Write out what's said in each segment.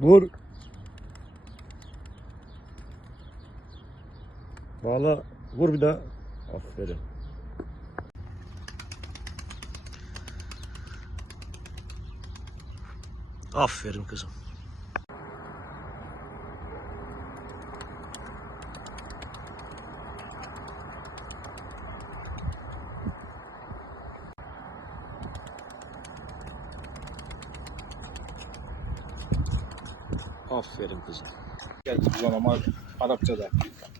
Vur. Bağla. Vur bir daha. Aferin. Aferin kızım. Aferin kızım. Geldi bu zaman Arapçada.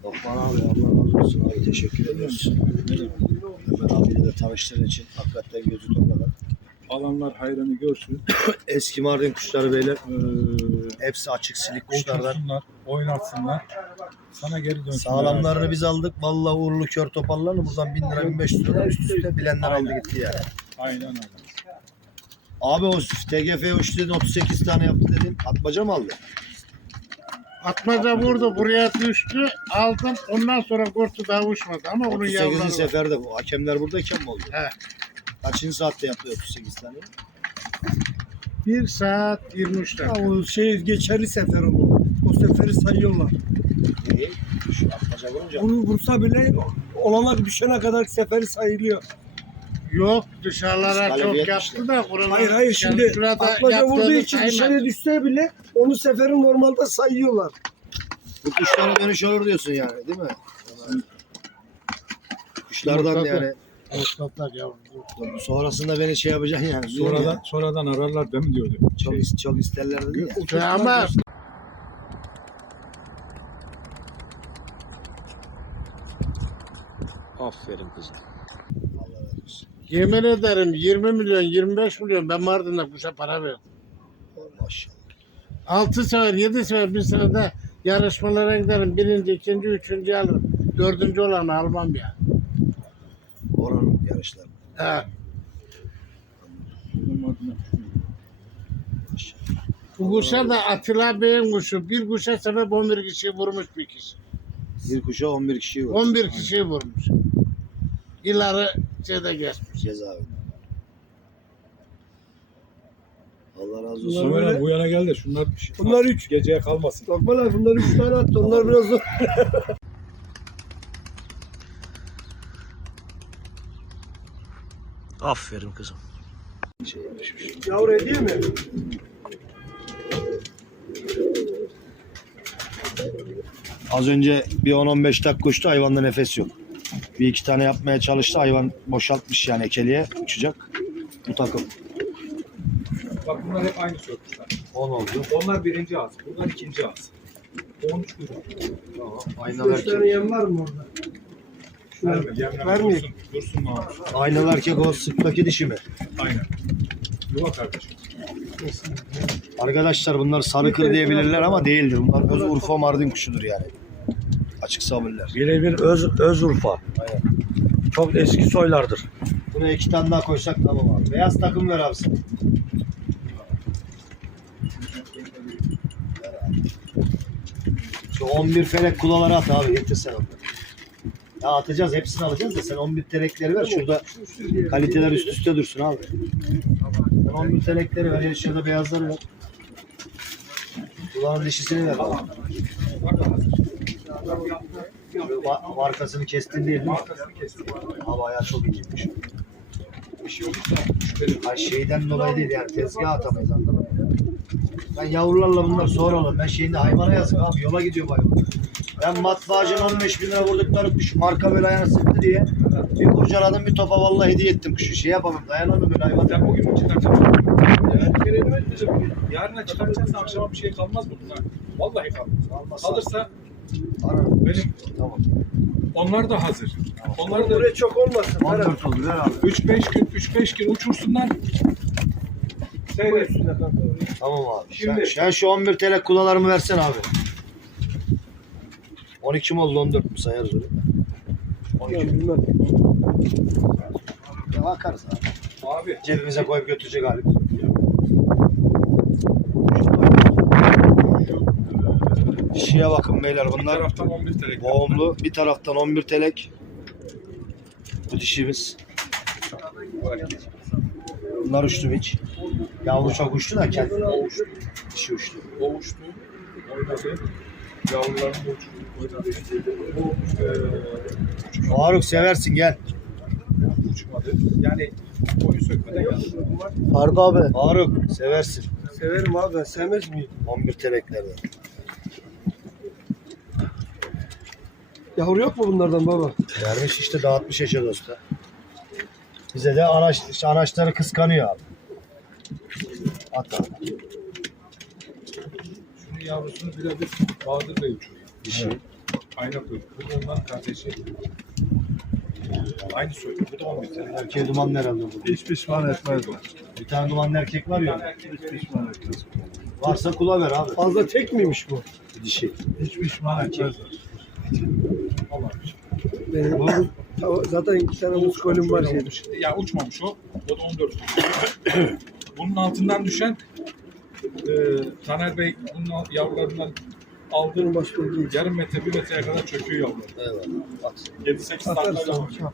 Lokman abi Allah razı olsun abi teşekkür ediyoruz. Ömer abiyle de tanıştığın için hakikaten gözü topladı. Alanlar hayranı görsün. Eski Mardin kuşları beyler Ee, hepsi açık silik kuşlardan. otursunlar, oynatsınlar. Sana geri dönsünler. Sağlamlarını biz aldık. Vallahi uğurlu kör topallarını buradan 1000 lira 1500 lira üst üste bilenler aldı gitti yani. Aynen öyle. Abi o TGF uçtu dedin 38 tane yaptı dedin. Atmaca mı aldı? Atmaca vurdu buraya düştü aldım ondan sonra korktu daha uçmadı ama onun 38. yavruları var. seferde bu. Hakemler buradayken mi oldu? He. Kaçıncı saatte yaptı 38 tane? 1 saat 23 dakika. o şey geçerli sefer o. O seferi sayıyorlar. İyi. Şu atmaca vurunca. Onu vursa bile olana düşene kadar seferi sayılıyor. Yok dışarılara çok yaptı da buralar. Hayır hayır şimdi atmaca vurduğu için saymadı. dışarı düşse bile onu seferi normalde sayıyorlar. Bu kuşlara dönüş olur diyorsun yani değil mi? Kuşlardan Mutlaka. yani yavrum. sonrasında beni şey yapacaksın yani. Sonradan, sonradan ararlar değil mi diyordu. çok, çok isterler dedi ya. Şey, ama Aferin kızım. Yemin ederim 20 milyon 25 milyon ben Mardin'de kuşa para verdim. Maşallah. 6 sefer 7 sefer bir senede yarışmalara giderim. Birinci, ikinci, üçüncü alırım. Dördüncü olanı almam ya. Oranın yarışları. Evet. Bu kuşa da Atilla Bey'in kuşu. Bir kuşa sebep 11 kişiyi vurmuş bir kişi. Bir kuşa 11 kişi var. 11 kişiyi vurmuş. İleri şeyde geçmiş. Cezaevinde. Allah razı olsun. Ömer böyle- bu yana gel de şunlar bir şey. Bunlar üç. Geceye kalmasın. Lokman abi bunlar üç tane attı. Onlar biraz zor. Aferin kızım. Yavru hediye mi? Az önce bir 10-15 dakika uçtu hayvanda nefes yok. Bir iki tane yapmaya çalıştı hayvan boşaltmış yani ekeliğe uçacak. Bu takım Bak bunlar hep aynı sörküşler. 10 oldu. Onlar birinci ağız. Bunlar ikinci ağız. 13 kuyruk. Aynalı Üç tane erkek. yem var mı orada? Verme, yemleme Vermeyeyim. dursun. Dursun Mahmut. Aynalı erkek o sıktaki dişi mi? Aynen. Yuva kardeşim. Arkadaşlar bunlar sarıkır diyebilirler ama değildir. Bunlar öz Urfa Mardin kuşudur yani. Açık sabırlar. Birebir öz, öz Urfa. Aynen. Çok eski soylardır. Buna iki tane daha koysak tamam abi. Beyaz takım ver abi sen. Şu 11 felek kulaları at abi getir sen onları. Ya atacağız hepsini alacağız da sen 11 telekleri ver şurada kaliteler üst üste dursun abi. Sen 11 telekleri ver şurada beyazları ver. Kulağın dişisini ver abi. Ma- markasını kestin değil mi? Markasını kestim. Abi ayağı çok iyiymiş. Bir şey olursa şeyden dolayı değil yani tezgah atamayız anladın mı? Ben yavrularla bunlar sonra olur. Ben şeyinde hayvana yazık abi yola gidiyor hayvan. Ben matbaacının 15 bin lira vurdukları kuş marka böyle ayağına sıktı diye bir kurcaladım bir topa vallahi hediye ettim kuşu. Şey yapamam dayanamam böyle hayvan. Sen bugün mü çıkartacaksın? Evet. Yarına çıkartacaksın akşama bir şey kalmaz mı bunlar? Vallahi kalmaz. Almazsa- Kalırsa Ararım. benim Tamam. onlar da hazır. Onlar da Buraya çok olmasın. 14 oldu abi. 3-5 gün 3-5 gün uçursunlar. Seyret. Tamam abi. Şimdi- Sen, sen şu 11 TL kulalarımı versen abi. 12 mi oldu 14 mü sayarız öyle. 12 mi? Bilmem. Ya bakarız abi. Abi Cebimize koyup götürecek halim. Dişiye bakın beyler bir bunlar taraftan 11 telek. boğumlu. Bir taraftan 11 telek. Bu dişimiz. Bunlar uçtu hiç. Yavru çok uçtu da kendi O uçtu. dişi uçtu. O uçtu. Oynadı. Oynadı. Bu eee Faruk seversin gel. uçmadı. Yani boyu sökmeden geldi. Faruk abi. Faruk seversin. Severim abi ben sevmez miyim? 11 tebeklerde. Yavru yok mu bunlardan baba? Vermiş işte dağıtmış eşe dosta. Bize de anaç, işte anaçları kıskanıyor abi. At abi. Şunun yavrusunu birebir Bahadır Bey uçuruyor. Dişi. Aynı kuyruk. Bu da onların kardeşi. Aynı soy. Bu da 11 sene. Erkeğe dumanlı herhalde bu. Hiç pişman etmez. Bir tane dumanlı erkek var ya. Hiç pişman etmez. Varsa kula ver abi. Fazla tek miymiş bu? Dişi. Hiç pişman etmez. Benim zaten iki tane muskolüm var şeyde. Ya uçmamış o. O da 14. bunun altından düşen e, Taner Bey bunun yavrularından aldı. Bunun başka bir değil. Yarım metre, bir metreye kadar çöküyor yavrular. Eyvallah. At. 7-8 tane Atarsın. yavru.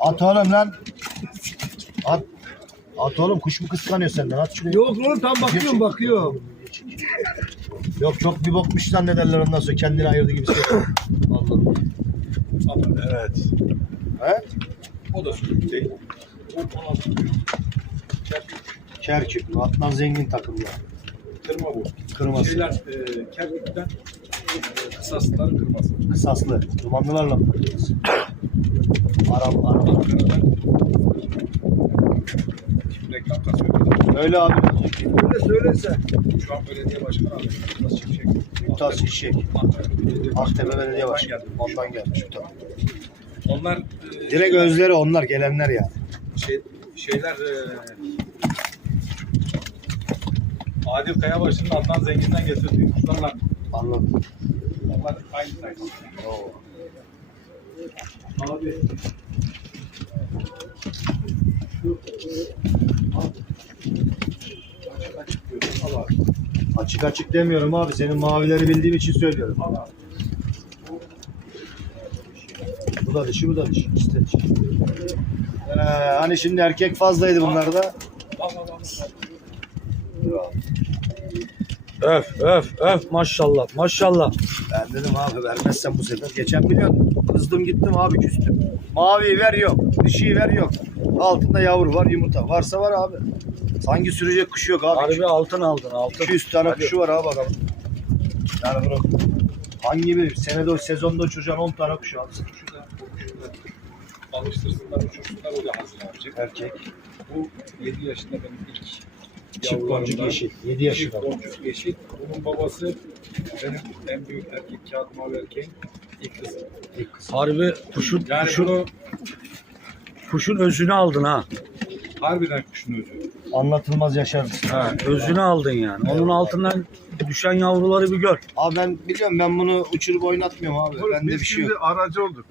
At oğlum lan. At. At oğlum kuş mu kıskanıyor senden? At şunu. Yok oğlum tam bakıyorum bakıyorum. Yok çok bir bokmuş zannederler ondan sonra kendini ayırdı gibi şey. Vallahi. Evet. He? O da sürük değil. O 16 büyük. Kerkük, Kerkük. Adnan zengin takımlar. kırma bu. Kırması. Şeyler e, Kerkük'ten e, kısasların kırması. Kısaslı. Dumanlılarla mı? Aram, aram. Ankara'dan Reklam kasıyor. Öyle abi. Öyle söylese. Şu an belediye başkanı abi. Mümtaz Çiçek. Ankara Belediye Aktepe Belediye Başkanı. Ondan gelmiş. takım. Onlar e, Direkt özleri onlar gelenler ya. şey, şeyler e, Adil Kayabaşı'nın Adnan Zengin'den getirdiği kuşlarla Anladım. onlar aynı sayfa. Abi Allah Açık açık demiyorum abi. Senin mavileri bildiğim için söylüyorum. Bu da dişi, bu da dişi. İşte dişi. Ee, hani şimdi erkek fazlaydı bunlarda. Öf öf öf maşallah maşallah. Ben dedim abi vermezsen bu sefer. Geçen biliyorsun kızdım gittim abi küstüm. Mavi ver yok. Dişiyi ver yok. Altında yavru var yumurta. Varsa var abi. Sanki sürecek kuşu yok abi. Harbi altın aldın altın. 200 tane kuşu var abi bakalım. Yani bunu hangi bir senede o sezonda uçuracağın 10 tane kuşu alsın. Kuşu da bu kuşu da alıştırsınlar, uçursunlar o da hazır abicim. Erkek. Bu 7 yaşında benim ilk Çift boncuk yeşil. 7 Çift yaşında. boncuk yeşil. Bunun babası benim en büyük erkek kağıt mavi erkeğin ilk kızı. İlk kız. Harbi kuşun, Yani kuşun, bunu kuşun özünü aldın ha. harbiden kuşun özü. Anlatılmaz yaşarız. ha. Özünü aldın yani. Onun altından düşen yavruları bir gör. Abi ben biliyorum ben bunu uçurup oynatmıyorum abi. Oğlum, Bende biz bir şey şimdi yok. aracı olduk.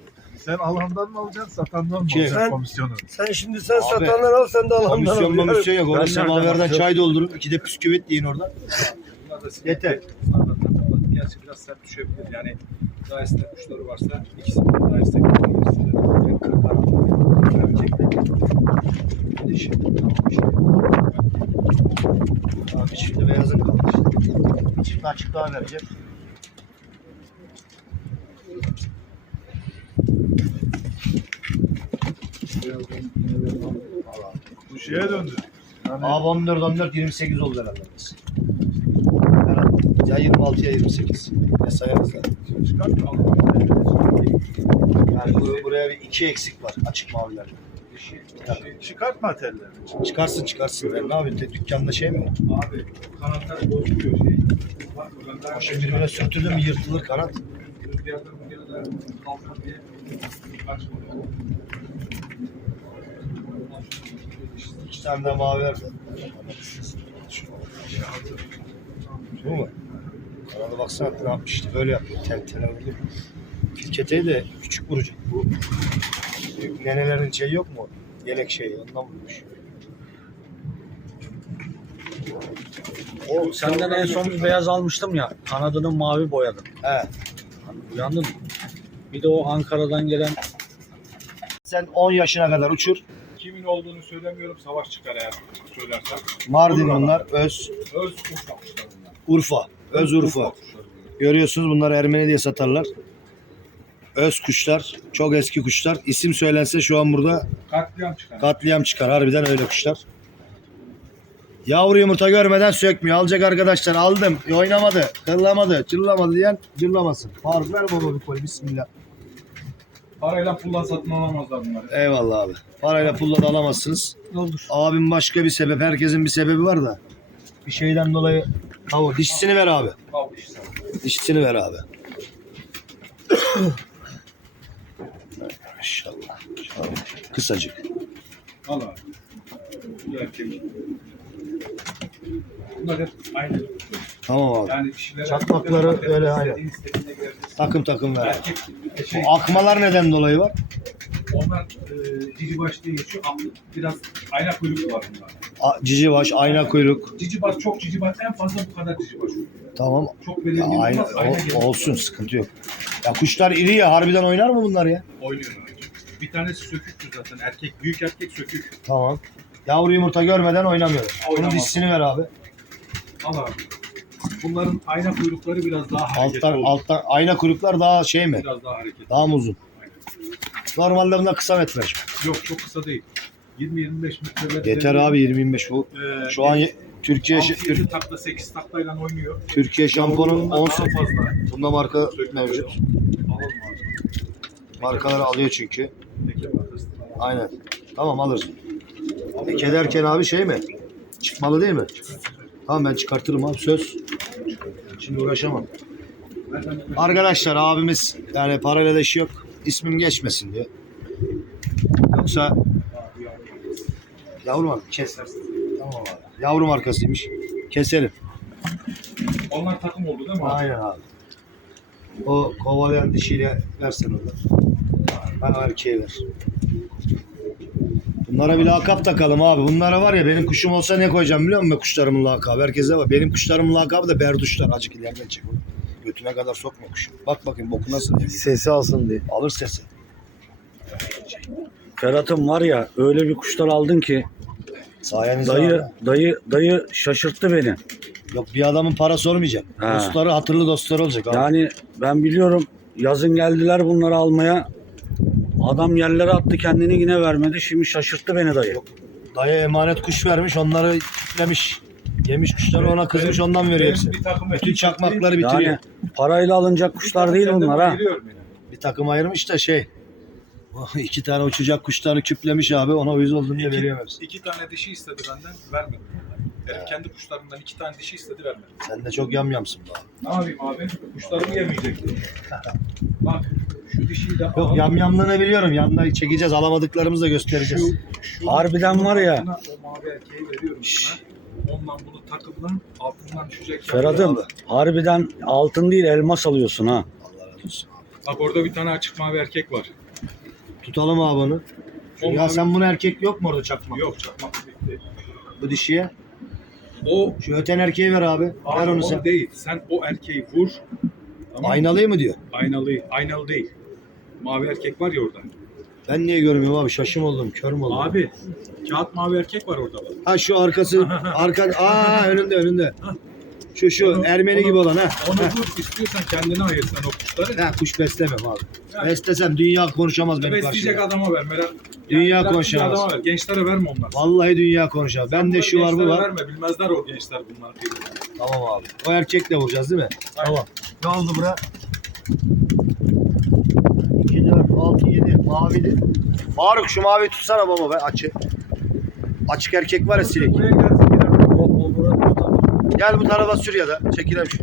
Sen alandan mı alacaksın, satandan mı Kim? alacaksın Sen- komisyonu? Sen şimdi sen Abi, satanlar al sen de alandan al. Komisyon komisyon yok. Ben Oğlum nereden çay doldurup iki de püsküvit yiyin orada. Bunlar da Yeter. Gerçi biraz sert düşebilir. Yani daha esnek kuşları varsa ikisi de daha esnek kuşları Dişi. Abi şimdi beyazın kalmış. Bir çift açık daha vereceğim. Bu şeye döndü. Yani Abi 14 14 28 oldu herhalde. Ya 26 ya 28. Ne sayarız da. Yani bu- buraya bir iki eksik var açık maviler. çıkartma tellerini. Çıkarsın çıkarsın. Ben ne yapayım? Tek Dükkanda şey mi? Abi kanatlar bozuluyor şey. Bak ben daha Şimdi sürtüldü mü yırtılır kanat. Rüzgarda rüzgarda diye. İki tane de mavi ver. Bu mu? Kanadı baksana ne yapmış işte böyle yapıyor. Tel tele vurdu. Filketeyi de küçük vuracak. Bu nenelerin şeyi yok mu? Yelek şeyi ondan vurmuş. O senden en son bir beyaz almıştım ya. Kanadını mavi boyadım. He. Uyandın mı? Bir de o Ankara'dan gelen Sen 10 yaşına kadar uçur. kimin olduğunu söylemiyorum. Savaş çıkar eğer söylersem. Mardin Olur ama. bunlar. Öz Öz Urfa bunlar. Urfa. Öz Urfa. Görüyorsunuz bunlar Ermeni diye satarlar. Öz kuşlar. Çok eski kuşlar. İsim söylense şu an burada Katliam çıkar. katliam çıkar. Harbiden öyle kuşlar. Yavru yumurta görmeden sökmüyor. Alacak arkadaşlar aldım. E, Oynamadı, kırlamadı, cırlamadı diyen cırlamasın. Faruk ver baba bir koli. Bismillah. Parayla pulla satın alamazlar bunları. Eyvallah abi. Parayla pulla da alamazsınız. Doldur. Abim başka bir sebep. Herkesin bir sebebi var da. Bir şeyden dolayı. Tamam. Dişisini ver abi. Dişisini ver abi. Maşallah. Kısacık. Al abi. Bu. Bunlar hep aynı. Tamam abi. Yani. Çakmakları öyle, aynen. Takım takım ver. abi. Erkek şey, O akmalar neden dolayı var? Onlar e, cici baş diye geçiyor. Aklı biraz ayna kuyruk var bunlar. A- Cici baş, ayna kuyruk. Cici baş çok cici baş. En fazla bu kadar cici baş. Tamam. Çok belirgin ayna, olmaz. Ayna o- olsun sıkıntı yok. Ya kuşlar iri ya harbiden oynar mı bunlar ya? Oynuyor. Bir tanesi söküktü zaten. Erkek, büyük erkek sökük. Tamam. Yavru yumurta görmeden oynamıyor. Bunun dişisini ver abi. Al abi. Bunların ayna kuyrukları biraz daha hareketli Alttan, olur. alttan ayna kuyruklar daha şey mi? Biraz daha hareketli. Daha mı uzun? Normalde bunlar kısa metraj. Yok çok kısa değil. 20-25 metre. Yeter abi 20-25 bu. Ee, Şu an ye- Türkiye şi- 6-7 Tür- takla 8 taklayla oynuyor. Türkiye şampiyonu Bundan 10 daha fazla. Bunda marka Sökmez. mevcut. Alalım abi. Markaları alıyor çünkü. Markası. Aynen. Tamam alırız. Peki ederken abi şey mi? Çıkmalı değil mi? Tamam ben çıkartırım abi söz. Şimdi uğraşamam. Arkadaşlar abimiz yani parayla da işi yok. İsmim geçmesin diye. Yoksa yavru marka kes. Tamam abi. Yavru markasıymış. Keselim. Onlar takım oldu değil mi? abi? Aynen abi. O kovalayan dişiyle versen onu. Ben erkeğe ver. Bunlara bir lakap takalım abi. Bunlara var ya benim kuşum olsa ne koyacağım biliyor musun kuşlarımın lakabı? Herkese var. Benim kuşlarımın lakabı da berduşlar. Acık ileriden çek onu. Götüne kadar sokma kuşu. Bak bakayım boku nasıl geliyor. Sesi alsın diye. Alır sesi. Ferhat'ım var ya öyle bir kuşlar aldın ki Sayenizde dayı abi. dayı dayı şaşırttı beni. Yok bir adamın parası olmayacak. Ha. Dostları hatırlı dostları olacak abi. Yani ben biliyorum yazın geldiler bunları almaya. Adam yerlere attı kendini yine vermedi. Şimdi şaşırttı beni dayı. Dayı emanet kuş vermiş onları kitlemiş. Yemiş kuşları ona kızmış ondan veriyor hepsi. bir takım Bütün çakmakları bitiriyor. Yani parayla alınacak kuşlar değil bunlar ha. Bir takım ayırmış da şey. o iki tane uçacak kuşları küplemiş abi. Ona uyuz oldum diye İki, veriyor hepsi. iki tane dişi istedi benden, vermedim. Benim kendi kuşlarımdan iki tane dişi istedi, vermedim. Sen de çok yamyamsın be abi. Ne yapayım abi? Kuşlarımı yemeyecekti. Bak, şu dişiyi de Yok al. yamyamlığını biliyorum. Yanına çekeceğiz. Alamadıklarımızı da göstereceğiz. Şu, şu Harbiden var ya. O mavi erkeği veriyorum sana. Ondan bunu takımdan altından düşecek. Ferhat'ım harbiden altın değil elmas alıyorsun ha. Allah razı olsun. Bak orada bir tane açık mavi erkek var. Tutalım abi onu. O ya mavi- sen bunu erkek yok mu orada çakma? Yok çakmak bitti. Bu dişiye. O Şu öten erkeği ver abi. Ver abi, onu o sen. değil. Sen o erkeği vur. Tamam. mı? Aynalıyı mı diyor? Aynalı, aynalı değil. Mavi erkek var ya orada. Ben niye görmüyorum abi? Şaşım oldum. Kör mü oldum? Abi kağıt mavi erkek var orada bak. Ha şu arkası. arka. Aa önünde önünde. Şu şu Onu- Ermeni onu- gibi olan ha. Onu Ha. vur istiyorsan kendine ayır sen o kuşları. Ha kuş beslemem abi. Yani- Beslesem dünya konuşamaz benim Besleyecek karşımda. adama ver. Merak, Dünya meraklı bir konuşamaz. adama ver. Gençlere verme onlar. Vallahi dünya konuşamaz. Ben de şu var bu Gençlere var. Verme. Bilmezler o gençler bunlar. Tamam abi. O erkekle vuracağız değil mi? Tamam. Ne oldu bura? 2, 4, 6, 7. Mavili. Faruk şu mavi tutsana baba be açı. Açık erkek var ya silik. Gel bu tarafa sür ya da. Çekilelim şu.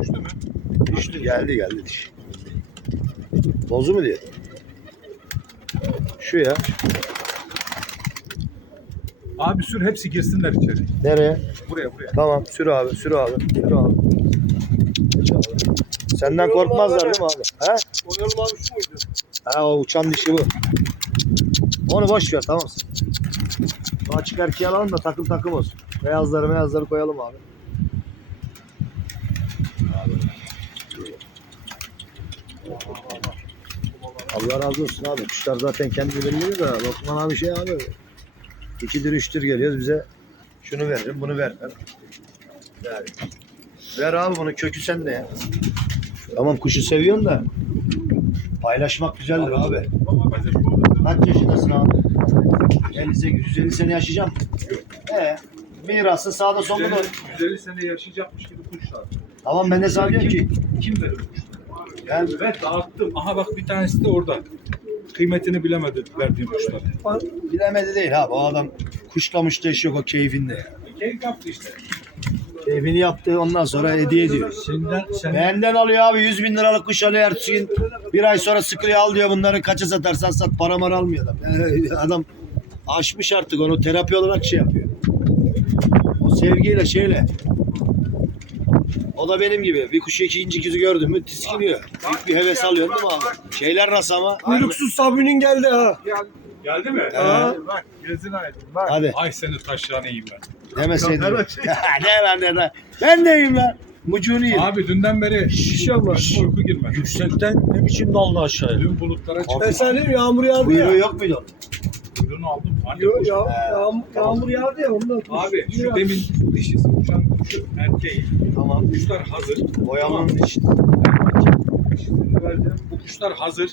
Düştü mü? Düştü geldi geldi diş. Bozu mu diye? Şu ya. Abi sür hepsi girsinler içeri. Nereye? Buraya buraya. Tamam sür abi sür abi. Sür abi. Geç abi. Senden korkmazlar değil mi abi? He? Oynayalım abi şu muydu? Ha o uçan dişi bu. Onu boş ver tamam. Açık erkeği alalım da takım takım olsun. Beyazları beyazları koyalım abi. Allah razı olsun abi. Kuşlar zaten kendi belirliyor da Lokman abi şey abi. İkidir üçtür geliyoruz bize şunu veririm bunu ver. Yani. Ver abi bunu kökü sende ya. Tamam kuşu seviyorsun da paylaşmak güzeldir abi. Kaç yaşındasın abi? 58, 150 sene yaşayacağım. Ee, mirasın sağda solda da. 150 sene yaşayacakmış gibi kuşlar. Tamam ben de sana diyorum ki. Kim verir kuşları? Ben Ben dağıttım. Aha bak bir tanesi de orada. Kıymetini bilemedi verdiğim kuşlar. bilemedi değil abi. O adam kuşlamışta iş yok o keyfinde. Keyif yaptı işte. Keyfini yaptı ondan sonra hediye ediyor. Senden, Benden alıyor abi 100 bin liralık kuş alıyor ertesi gün bir ay sonra sıkıya al diyor bunları kaça satarsan sat para mara almıyor adam. Adam aşmış artık onu terapi olarak şey yapıyor. O sevgiyle şeyle. O da benim gibi. Bir kuşu ikinci kızı gördün mü tiskiniyor. Büyük bir heves alıyor değil mi abi? Şeyler nasıl ama? Kuyruksuz Sabri'nin geldi ha. Geldi mi? Ha. Bak gözün aydın. Bak. Hadi Ay seni taşlarına yiyeyim ben. demeseydin. Çek. ne lan ne lan. Ben deyim lan. Mucuğunu yiyeyim. Abi dünden beri İnşallah. uyku girmedi. yüksekten ne biçim daldı aşağıya? Dün bulutlara Ben sana diyeyim yağmur yağdı Kuyruğu ya. yok muydu? onun? Kuyruğunu aldım. Anne Yo, kuş. ya, yağmur, yağmur yağdı ya ondan. Abi şu Ya. demin dişisi uçan kuşu erkeği. Tamam. Kuşlar hazır. Boyamanın işte. Şimdi vereceğim. Bu kuşlar hazır.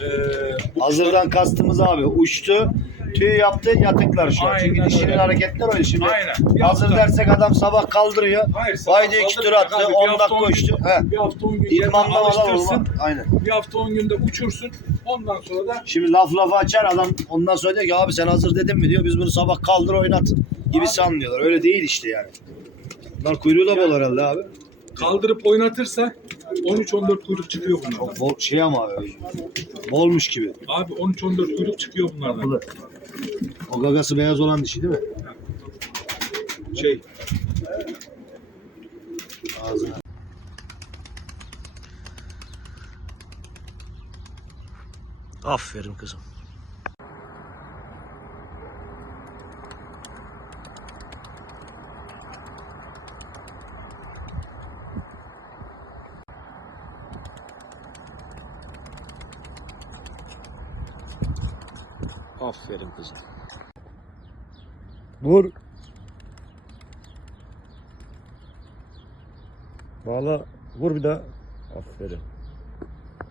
Ee, Hazırdan kastımız abi uçtu. Tüy yaptı yatıklar şu an. Aynen Çünkü dişinin öyle. hareketler öyle şimdi. Aynen. Bir Hazır hafta- dersek adam sabah kaldırıyor. Hayır, sabah Vay diye iki tur attı. abi. Bir 10 hafta dakika on gün- uçtu. He. Bir hafta 10 gün yerine İdmanlamadan alıştırsın. olmaz. Aynen. Bir hafta 10 günde uçursun. Ondan sonra da Şimdi laf lafı açar adam ondan sonra diyor ki abi sen hazır dedin mi diyor. Biz bunu sabah kaldır oynat gibi sanıyorlar. Öyle değil işte yani. Bunlar kuyruğu da bol herhalde abi. kaldırıp oynatırsa 13-14 kuyruk çıkıyor bunlardan. Çok bol şey ama. Bolmuş gibi. Abi 13-14 kuyruk çıkıyor bunlardan. Yapılı. O gagası beyaz olan dişi değil mi? Şey, Ağzına. Aferin kızım. Aferin kızım. Vur.